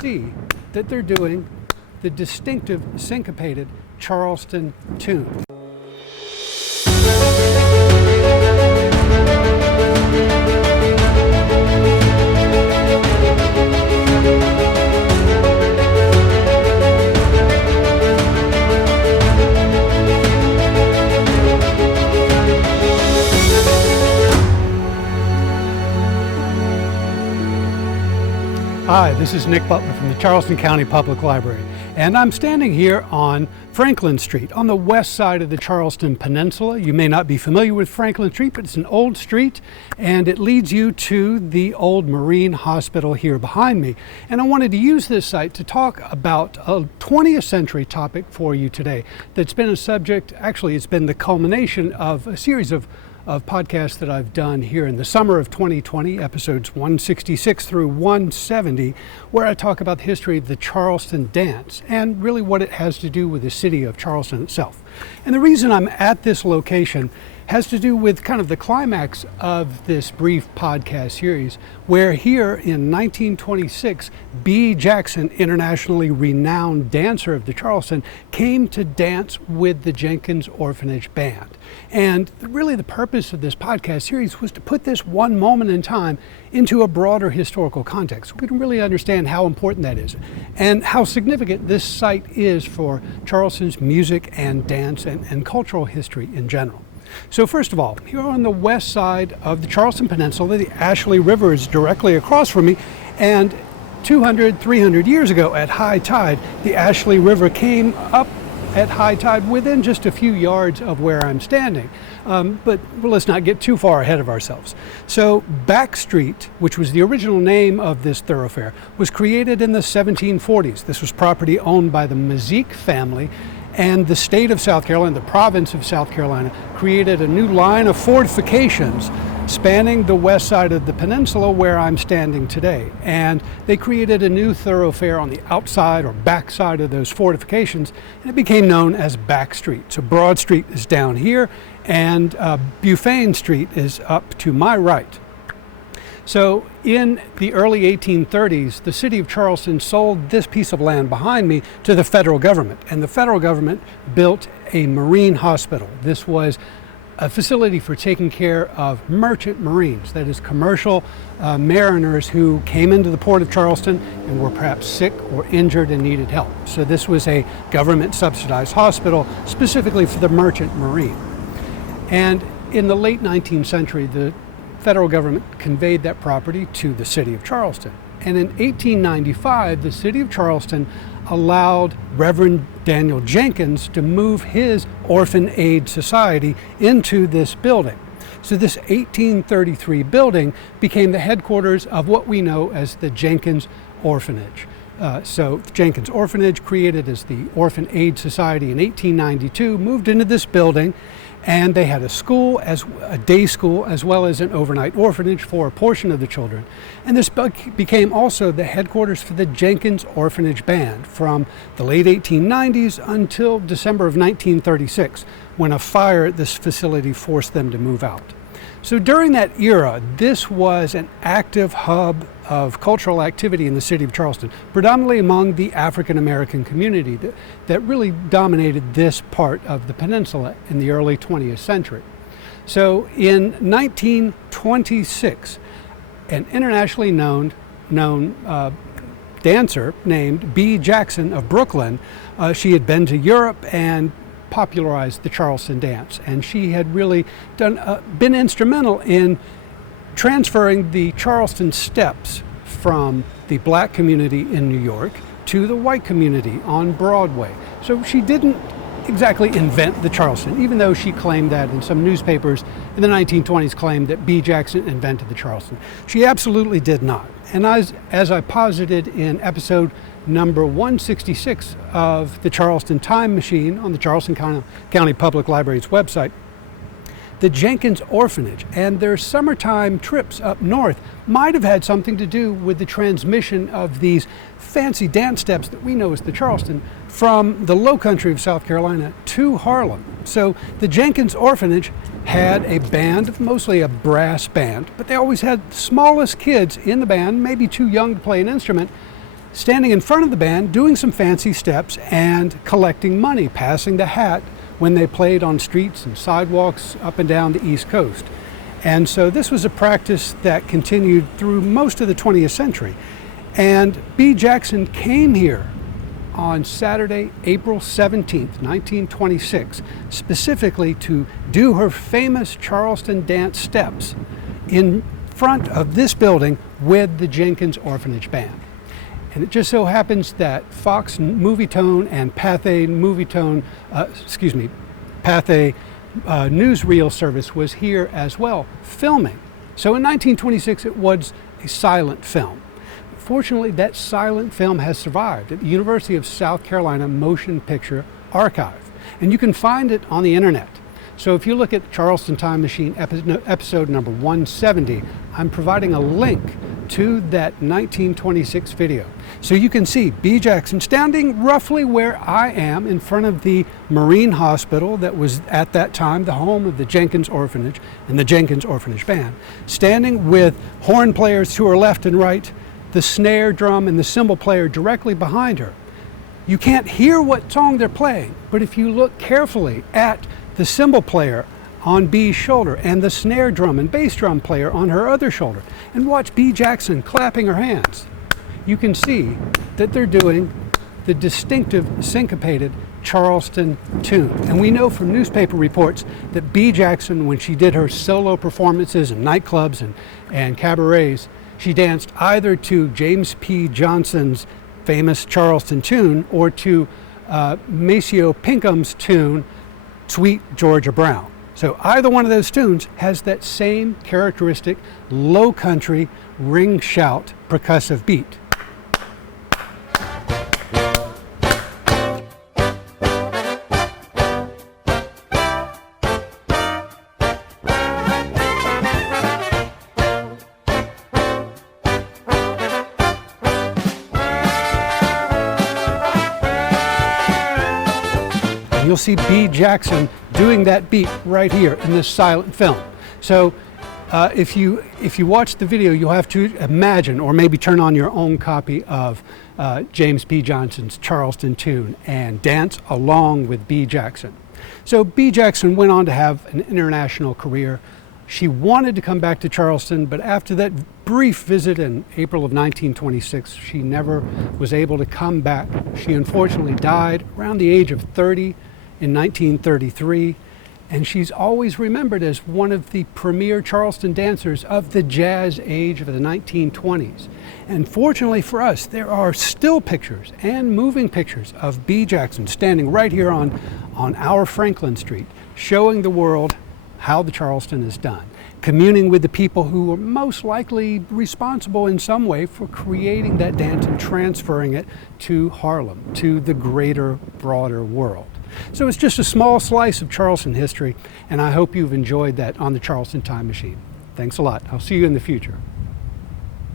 see that they're doing the distinctive syncopated Charleston tune. Hi, this is Nick Butler from the Charleston County Public Library, and I'm standing here on Franklin Street on the west side of the Charleston Peninsula. You may not be familiar with Franklin Street, but it's an old street, and it leads you to the old Marine Hospital here behind me. And I wanted to use this site to talk about a 20th century topic for you today that's been a subject, actually it's been the culmination of a series of podcasts that I've done here in the summer of 2020, episodes 166 through 170, where I talk about the history of the Charleston dance and really what it has to do with the city of Charleston itself. And the reason I'm at this location has to do with kind of the climax of this brief podcast series, where here in 1926, B. Jackson, internationally renowned dancer of the Charleston, came to dance with the Jenkins Orphanage Band. And really the purpose of this podcast series was to put this one moment in time into a broader historical context. We can really understand how important that is and how significant this site is for Charleston's music and dance and cultural history in general. So first of all, here on the west side of the Charleston Peninsula, the Ashley River is directly across from me, and 200, 300 years ago at high tide, the Ashley River came up at high tide within just a few yards of where I'm standing. But let's not get too far ahead of ourselves. So Back Street, which was the original name of this thoroughfare, was created in the 1740s. This was property owned by the Mazik family, and the state of South Carolina, the province of South Carolina, created a new line of fortifications spanning the west side of the peninsula where I'm standing today. And they created a new thoroughfare on the outside or back side of those fortifications, and it became known as Back Street. So Broad Street is down here, and Bufane Street is up to my right. So in the early 1830s, the city of Charleston sold this piece of land behind me to the federal government, and the federal government built a marine hospital. This was a facility for taking care of merchant marines, that is commercial mariners who came into the port of Charleston and were perhaps sick or injured and needed help. So this was a government subsidized hospital specifically for the merchant marine. And in the late 19th century, the federal government conveyed that property to the city of Charleston. And in 1895, the city of Charleston allowed Reverend Daniel Jenkins to move his Orphan Aid Society into this building. So this 1833 building became the headquarters of what we know as the Jenkins Orphanage. So Jenkins Orphanage, created as the Orphan Aid Society in 1892, moved into this building, and they had a school, as a day school, as well as an overnight orphanage for a portion of the children. And this became also the headquarters for the Jenkins Orphanage Band from the late 1890s until December of 1936, when a fire at this facility forced them to move out. So during that era, this was an active hub of cultural activity in the city of Charleston, predominantly among the African American community that really dominated this part of the peninsula in the early 20th century. So in 1926, an internationally known dancer named B. Jackson of Brooklyn, she had been to Europe and popularized the Charleston dance, and she had really been instrumental in transferring the Charleston steps from the black community in New York to the white community on Broadway. So she didn't exactly invent the Charleston, even though she claimed that in some newspapers in the 1920s claimed that B. Jackson invented the Charleston. She absolutely did not. And as I posited in episode number 166 of the Charleston Time Machine on the Charleston County Public Library's website, the Jenkins Orphanage and their summertime trips up north might have had something to do with the transmission of these fancy dance steps that we know as the Charleston from the low country of South Carolina to Harlem. So the Jenkins Orphanage had a band, mostly a brass band, but they always had the smallest kids in the band, maybe too young to play an instrument, standing in front of the band, doing some fancy steps and collecting money, passing the hat when they played on streets and sidewalks up and down the East Coast. And so this was a practice that continued through most of the 20th century. And Bea Jackson came here on Saturday, April 17th, 1926, specifically to do her famous Charleston dance steps in front of this building with the Jenkins Orphanage Band. And it just so happens that Fox Movietone and Pathé newsreel service was here as well, filming. So in 1926, it was a silent film. Fortunately, that silent film has survived at the University of South Carolina Motion Picture Archive, and you can find it on the internet. So if you look at Charleston Time Machine episode number 170, I'm providing a link to that 1926 video. So you can see Bea Jackson standing roughly where I am in front of the Marine Hospital that was at that time the home of the Jenkins Orphanage and the Jenkins Orphanage Band, standing with horn players to her left and right, the snare drum and the cymbal player directly behind her. You can't hear what song they're playing, but if you look carefully at the cymbal player on Bea's shoulder and the snare drum and bass drum player on her other shoulder, and watch Bea Jackson clapping her hands, you can see that they're doing the distinctive syncopated Charleston tune. And we know from newspaper reports that Bea Jackson, when she did her solo performances in nightclubs and cabarets, she danced either to James P. Johnson's famous Charleston tune or to Maceo Pinkham's tune, Sweet Georgia Brown. So either one of those tunes has that same characteristic low country ring shout percussive beat. You'll see Bea Jackson doing that beat right here in this silent film. So if you watch the video, you'll have to imagine or maybe turn on your own copy of James P. Johnson's Charleston tune and dance along with Bea Jackson. So Bea Jackson went on to have an international career. She wanted to come back to Charleston, but after that brief visit in April of 1926, she never was able to come back. She unfortunately died around the age of 30 in 1933, and she's always remembered as one of the premier Charleston dancers of the jazz age of the 1920s. And fortunately for us, there are still pictures and moving pictures of Bea Jackson standing right here on our Franklin Street, showing the world how the Charleston is done, communing with the people who were most likely responsible in some way for creating that dance and transferring it to Harlem, to the greater, broader world. So it's just a small slice of Charleston history, and I hope you've enjoyed that on the Charleston Time Machine. Thanks a lot. I'll see you in the future.